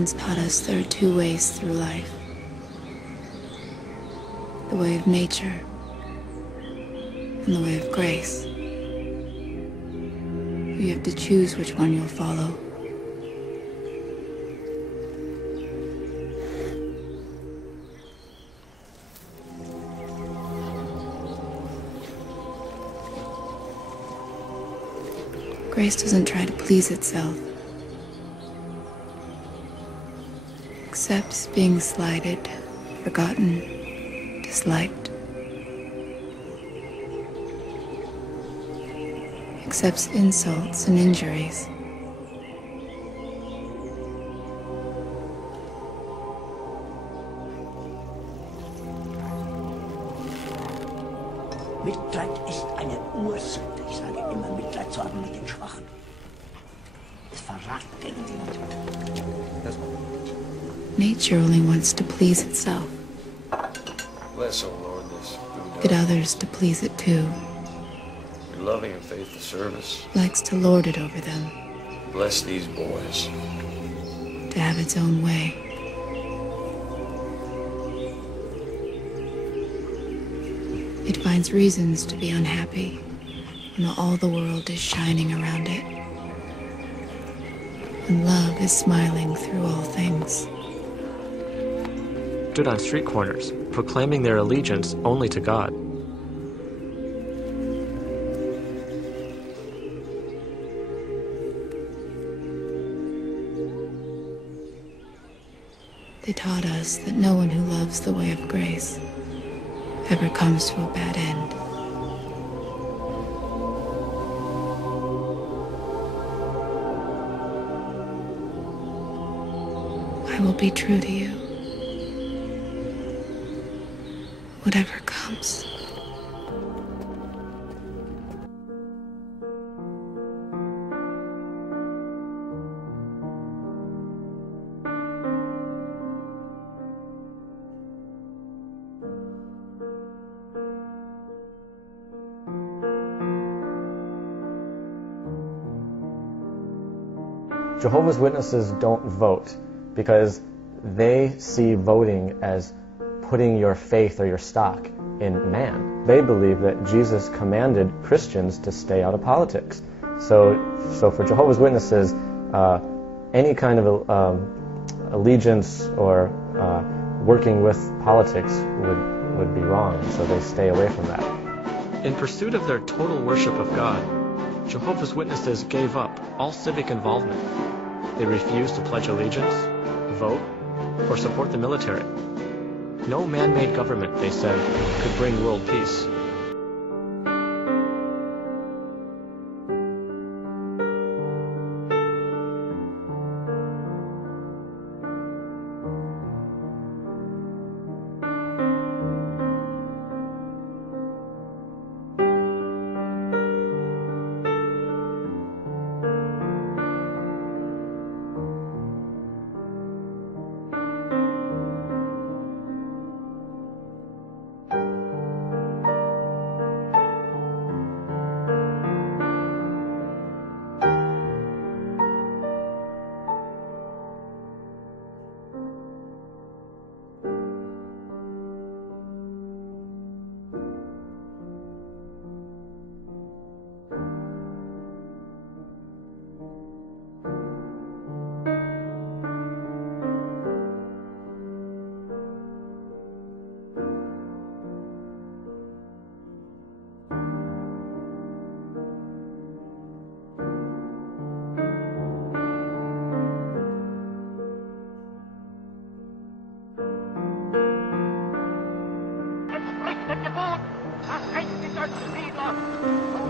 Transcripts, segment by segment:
once taught us there are two ways through life. The way of nature and the way of grace. You have to choose which one you'll follow. Grace doesn't try to please itself. Accepts being slighted, forgotten, disliked. Accepts insults and injuries. Mitleid ist eine Ursünde. Ich sage immer, Mitleid zu haben mit den Schwachen. Es Verrat gegen die Natur. Nature only wants to please itself. Bless, O Lord, this food. Get others to please it too. Your loving and faithful service. Likes to lord it over them. Bless these boys. To have its own way. It finds reasons to be unhappy when all the world is shining around it. When love is smiling through all things. Stood on street corners, proclaiming their allegiance only to God. They taught us that no one who loves the way of grace ever comes to a bad end. I will be true to you, whatever comes. Jehovah's Witnesses don't vote because they see voting as putting your faith or your stock in man. They believe that Jesus commanded Christians to stay out of politics. So for Jehovah's Witnesses, any kind of allegiance or working with politics would be wrong, so they stay away from that. In pursuit of their total worship of God, Jehovah's Witnesses gave up all civic involvement. They refused to pledge allegiance, vote, or support the military. No man-made government, they said, could bring world peace.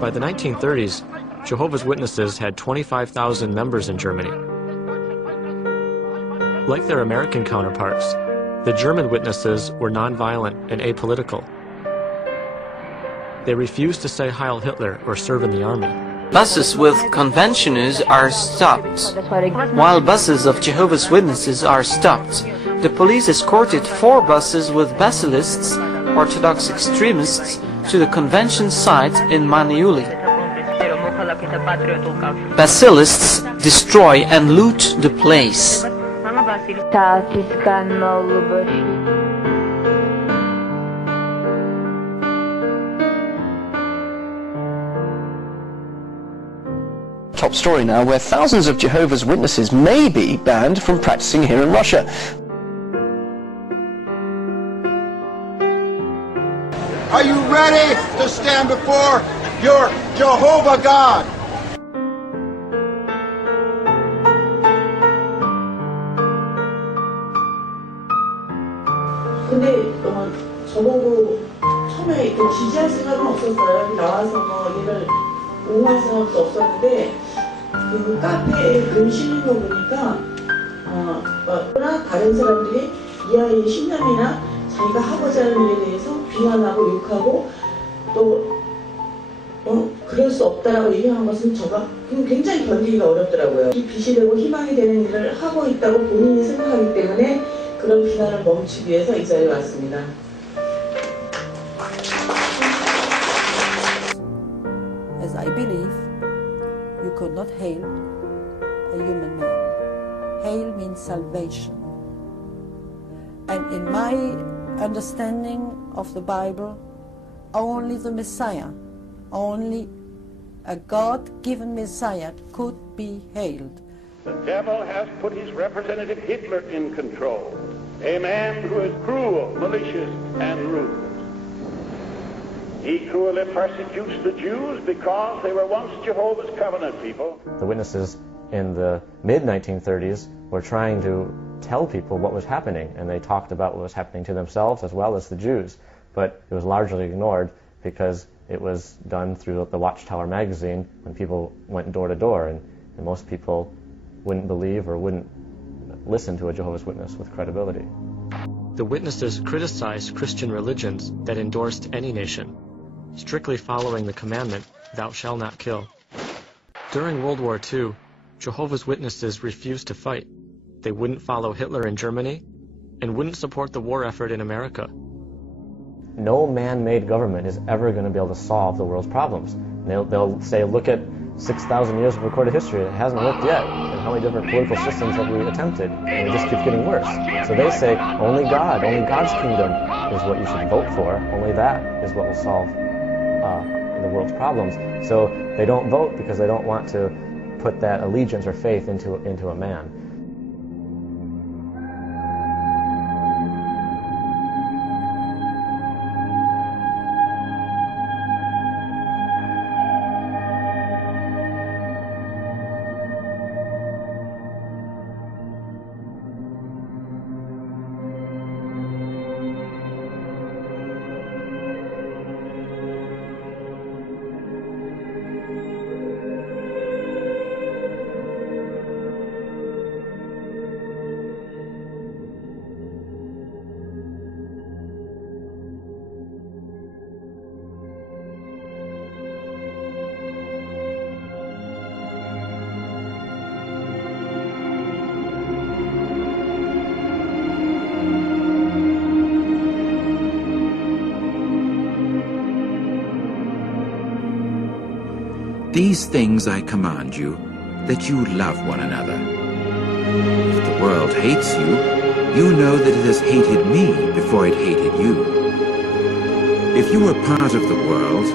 By the 1930s, Jehovah's Witnesses had 25,000 members in Germany. Like their American counterparts, the German witnesses were nonviolent and apolitical. They refused to say Heil Hitler or serve in the army. Buses with conventioners are stopped, while buses of Jehovah's Witnesses are stopped. The police escorted 4 buses with bacillists, Orthodox extremists, to the convention site in Maniuli. Bacillists destroy and loot the place. Top story now, where thousands of Jehovah's Witnesses may be banned from practicing here in Russia. Are you ready to stand before your Jehovah God? 근데 저보고 처음에 지지할 생각은 없었어요. 나와서 뭐 얘를 옹호할 생각도 없었는데 그 카페에 글 실린 거 보니까 다른 사람들이 이 아이의 신념이나 자기가 하고자 하는 일에 대해서 비난하고 욕하고 또 그럴 수 없다라고 얘기하는 것은 제가 굉장히 견디기가 어렵더라고요. 빛이 되고 희망이 되는 일을 하고 있다고 본인이 생각하기 때문에 그런 비난을 멈추기 위해서 이 자리에 왔습니다. As I believe, you could not hail a human man. Hail means salvation. And in my understanding of the Bible, only the Messiah, only a God-given Messiah could be hailed. The devil has put his representative Hitler in control, a man who is cruel, malicious, and ruthless. He cruelly persecutes the Jews because they were once Jehovah's covenant people. The witnesses in the mid-1930s were trying to tell people what was happening, and they talked about what was happening to themselves as well as the Jews, but it was largely ignored because it was done through the Watchtower magazine when people went door to door, and most people wouldn't believe or wouldn't listen to a Jehovah's Witness with credibility. The witnesses criticized Christian religions that endorsed any nation, strictly following the commandment, "Thou shalt not kill." During World War II, Jehovah's Witnesses refused to fight. They wouldn't follow Hitler in Germany and wouldn't support the war effort in America. No man-made government is ever going to be able to solve the world's problems. They'll say, look at 6,000 years of recorded history. It hasn't worked yet. And how many different political systems have we attempted? And it just keeps getting worse. So they say, only God, only God's kingdom is what you should vote for. Only that is what will solve the world's problems. So they don't vote because they don't want to put that allegiance or faith into a man. These things I command you, that you love one another. If the world hates you, you know that it has hated me before it hated you. If you were part of the world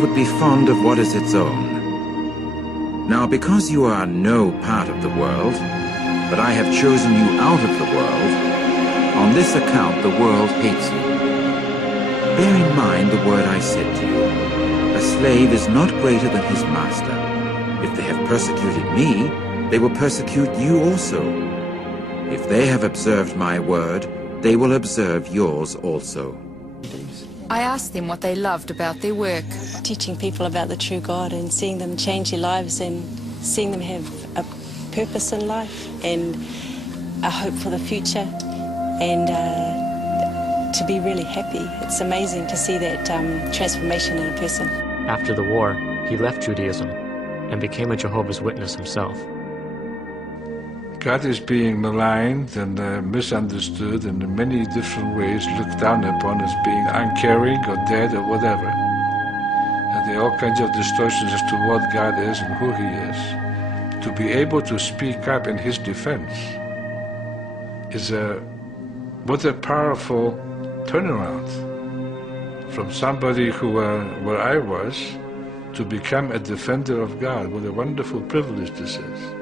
would be fond of what is its own. Now because you are no part of the world, but I have chosen you out of the world, on this account the world hates you. Bear in mind the word I said to you. A slave is not greater than his master. If they have persecuted me, they will persecute you also. If they have observed my word, they will observe yours also. I asked them what they loved about their work. Teaching people about the true God and seeing them change their lives and seeing them have a purpose in life and a hope for the future and to be really happy. It's amazing to see that transformation in a person. After the war, he left Judaism and became a Jehovah's Witness himself. God is being maligned and misunderstood and in many different ways looked down upon as being uncaring or dead or whatever. And there are all kinds of distortions as to what God is and who he is. To be able to speak up in his defense is what a powerful turnaround from somebody who where I was to become a defender of God. What a wonderful privilege this is.